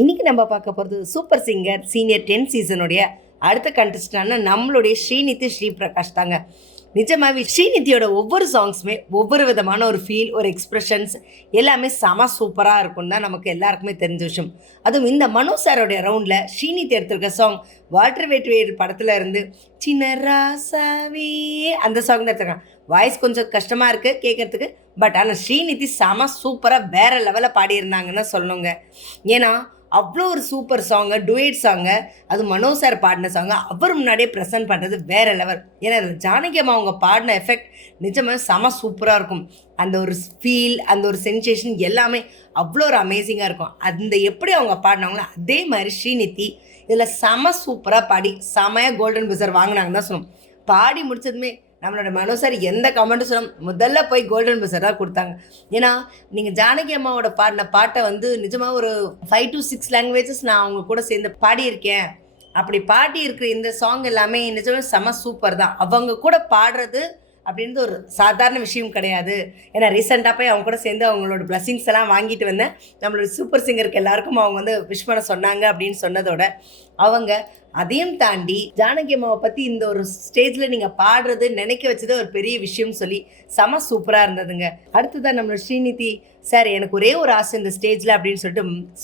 இன்னைக்கு நம்ம பார்க்க போகிறது சூப்பர் சிங்கர் சீனியர் 10 சீசனுடைய அடுத்த கண்டஸ்டான நம்மளுடைய ஸ்ரீநிதி ஸ்ரீபிரகாஷ் தாங்க. நிஜமாவே ஸ்ரீநிதியோட ஒவ்வொரு சாங்ஸுமே ஒவ்வொரு விதமான ஒரு ஃபீல், ஒரு எக்ஸ்பிரஷன்ஸ் எல்லாமே செம சூப்பராக இருக்கும் தான் நமக்கு எல்லாருக்குமே தெரிஞ்ச விஷயம். அதுவும் இந்த மனோ சாரோடைய ரவுண்டில் ஸ்ரீநிதி எடுத்திருக்க சாங் வாட்டர் வேட் படத்தில் இருந்து சின்ன ராசாவே அந்த சாங் தான் எடுத்திருக்காங்க. வாய்ஸ் கொஞ்சம் கஷ்டமாக இருக்குது கேட்குறதுக்கு, பட் ஆனால் ஸ்ரீநிதி செம சூப்பராக வேறு லெவலில் பாடியிருந்தாங்கன்னு சொல்லணுங்க. ஏன்னா அவ்வளோ ஒரு சூப்பர் சாங்கு, டுவேட் சாங்கு, அது மனோ சார் பாடின சாங்கு அவர் முன்னாடியே ப்ரெசென்ட் பண்ணுறது வேறு லெவல். ஏன்னா அதில் ஜானகி அம்மா அவங்க பாடின எஃபெக்ட் நிஜமாக செம சூப்பராக இருக்கும். அந்த ஒரு ஃபீல், அந்த ஒரு சென்சேஷன் எல்லாமே அவ்வளோ ஒரு அமேசிங்காக இருக்கும். அந்த எப்படி அவங்க பாடினாங்களோ அதே மாதிரி ஸ்ரீநிதி இதில் செம சூப்பராக பாடி செமையாக கோல்டன் பஸர் வாங்கினாங்கன்னு தான் சொல்லணும். பாடி முடிச்சதுமே நம்மளோட மனோ சார் எந்த கமெண்ட்டும் சொல்ல முதல்ல போய் கோல்டன் பஸர் தான் கொடுத்தாங்க. ஏன்னா நீங்கள் ஜானகி அம்மாவோட பாடின பாட்டை நிஜமாக ஒரு 5 to 6 லாங்குவேஜஸ் நான் அவங்க கூட சேர்ந்து பாடியிருக்கேன். அப்படி பாடி இருக்கிற இந்த சாங் எல்லாமே நிஜமாக செம சூப்பர் தான். அவங்க கூட பாடுறது அப்படின்றது ஒரு சாதாரண விஷயம் கிடையாது. ஏன்னா ரீசெண்டாக போய் அவங்க கூட சேர்ந்து அவங்களோட பிளஸிங்ஸ் எல்லாம் வாங்கிட்டு வந்தேன். நம்மளோட சூப்பர் சிங்கருக்கு எல்லாருக்கும் அவங்க விஷ் பண்ண சொன்னாங்க அப்படின்னு சொன்னதோட அவங்க அதையும் தாண்டி ஜானகி அம்மாவை பற்றி இந்த ஒரு ஸ்டேஜில் நீங்கள் பாடுறது நினைக்க வச்சது ஒரு பெரிய விஷயம்னு சொல்லி செம சூப்பராக இருந்ததுங்க. அடுத்ததான் நம்மளோட ஸ்ரீநிதி சார் எனக்கு ஒரே ஒரு ஆசை இந்த ஸ்டேஜில் அப்படின்னு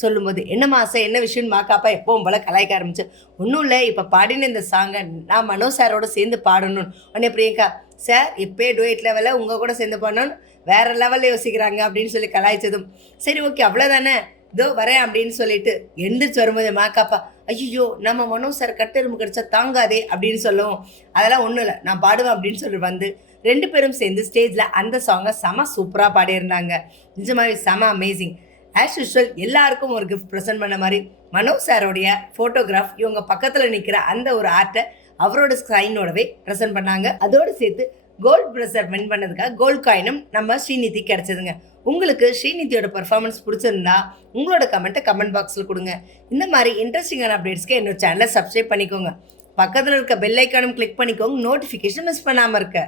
சொல்லும்போது என்னம்மா ஆசை என்ன விஷயம்னு மாக்காப்பா எப்பவும் போல கலாய்க்க ஆரம்பிச்சு, ஒன்றும் இல்லை இப்போ பாடின இந்த சாங்கை நான் மனோ சாரோட சேர்ந்து பாடணும். உடனே பிரியங்கா சார் இப்போயே டுவேட் லெவலில் உங்கள் கூட சேர்ந்து பாடணும்னு வேறு லெவலில் யோசிக்கிறாங்க அப்படின்னு சொல்லி கலாய்ச்சதும் சரி ஓகே அவ்வளோதானே இதோ வரேன் அப்படின்னு சொல்லிட்டு எந்திரிச்சு வரும்போது மாக்காப்பா ஐயோ நம்ம மனோ சார் கட்டெரும்பு கிடச்சா தாங்காதே அப்படின்னு சொல்லவும் அதெல்லாம் ஒன்றும் இல்லை நான் பாடுவேன் அப்படின்னு சொல்லி ரெண்டு பேரும் சேர்ந்து ஸ்டேஜில் அந்த சாங்கை செம சூப்பராக பாடியிருந்தாங்க. நிஜமாவே செம அமேசிங். ஆஸ் யூஸ்வல் எல்லாருக்கும் ஒரு கிஃப்ட் ப்ரெசென்ட் பண்ண மாதிரி மனோ சாரோடைய ஃபோட்டோகிராஃப் இவங்க பக்கத்தில் நிற்கிற அந்த ஒரு ஆர்ட்டை அவரோட சைனோடவே ப்ரெசென்ட் பண்ணாங்க. அதோடு சேர்த்து கோல்டு ப்ரெசர் வின் பண்ணதுக்காக கோல்டு காயினும் நம்ம ஸ்ரீநிதி கிடச்சிதுங்க. உங்களுக்கு ஸ்ரீநிதியோட பர்ஃபார்மன்ஸ் பிடிச்சிருந்தா உங்களோட கமெண்ட் பாக்ஸில் கொடுங்க. இந்த மாதிரி இன்ட்ரெஸ்டிங்கான அப்டேட்ஸ்க்கு என்னோட சேனலை சப்ஸ்கிரைப் பண்ணிக்கோங்க. பக்கத்தில் இருக்க பெல் ஐக்கானும் கிளிக் பண்ணிக்கோங்க, நோட்டிஃபிகேஷன் மிஸ் பண்ணாமல் இருக்க.